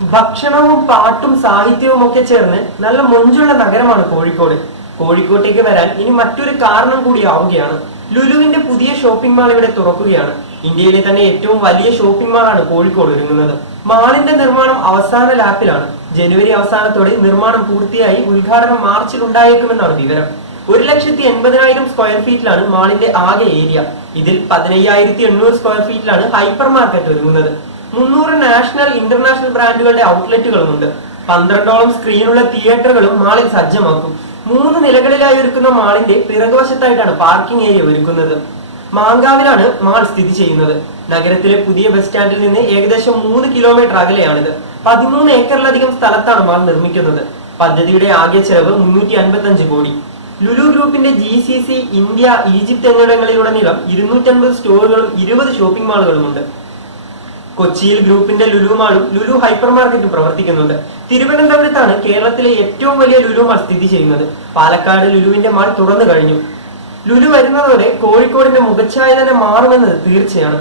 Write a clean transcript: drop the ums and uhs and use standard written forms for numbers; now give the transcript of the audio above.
ഭക്ഷണവും പാട്ടും സാഹിത്യവും ഒക്കെ ചേർന്ന് നല്ല മൊഞ്ചുള്ള നഗരമാണ് കോഴിക്കോട്. കോഴിക്കോട്ടേക്ക് വരാൻ ഇനി മറ്റൊരു കാരണം കൂടി ആവുകയാണ്. ലുലുവിന്റെ പുതിയ ഷോപ്പിംഗ് മാൾ ഇവിടെ തുറക്കുകയാണ്. ഇന്ത്യയിലെ തന്നെ ഏറ്റവും വലിയ ഷോപ്പിംഗ് മാളാണ് കോഴിക്കോട് ഒരുങ്ങുന്നത്. മാളിന്റെ നിർമ്മാണം അവസാന ലാപ്പിലാണ്. ജനുവരി അവസാനത്തോടെ നിർമ്മാണം പൂർത്തിയായി ഉദ്ഘാടനം മാർച്ചിൽ ഉണ്ടായേക്കുമെന്നാണ് വിവരം. 1,80,000 സ്ക്വയർ ഫീറ്റിലാണ് മാളിന്റെ ആകെ ഏരിയ. ഇതിൽ 15,800 സ്ക്വയർ ഫീറ്റിലാണ് ഹൈപ്പർ മാർക്കറ്റ് ഒരുങ്ങുന്നത്. 300 നാഷണൽ ഇന്റർനാഷണൽ ബ്രാൻഡുകളുടെ ഔട്ട്ലെറ്റുകളുമുണ്ട്. 12ഓളം സ്ക്രീനുള്ള തിയേറ്ററുകളും മാളിൽ സജ്ജമാക്കും. 3 നിലകളിലായി ഒരുക്കുന്ന മാളിന്റെ പിറകുവശത്തായിട്ടാണ് പാർക്കിംഗ് ഏരിയ ഒരുക്കുന്നത്. മാങ്കാവിലാണ് മാൾ സ്ഥിതി ചെയ്യുന്നത്. നഗരത്തിലെ പുതിയ ബസ് സ്റ്റാൻഡിൽ നിന്ന് ഏകദേശം 3 കിലോമീറ്റർ അകലെയാണിത്. 13 ഏക്കറിലധികം സ്ഥലത്താണ് മാൾ നിർമ്മിക്കുന്നത്. പദ്ധതിയുടെ ആകെ ചെലവ് 355 കോടി. ലുലു ഗ്രൂപ്പിന്റെ GCC, ഇന്ത്യ, ഈജിപ്ത് എന്നിവിടങ്ങളിലുടനീളം 250 സ്റ്റോറുകളും 20 ഷോപ്പിംഗ് മാളുകളുമുണ്ട്. കൊച്ചിയിൽ ഗ്രൂപ്പിന്റെ ലുലു മാളും ലുലു ഹൈപ്പർ മാർക്കറ്റും പ്രവർത്തിക്കുന്നുണ്ട്. തിരുവനന്തപുരത്താണ് കേരളത്തിലെ ഏറ്റവും വലിയ ലുലു മാൾ സ്ഥിതി ചെയ്യുന്നത്. പാലക്കാട് ലുലുവിന്റെ മാൾ തുറന്നു കഴിഞ്ഞു. ലുലു വരുന്നതോടെ കോഴിക്കോടിന്റെ മുഖച്ഛായ തന്നെ മാറുമെന്നത് തീർച്ചയാണ്.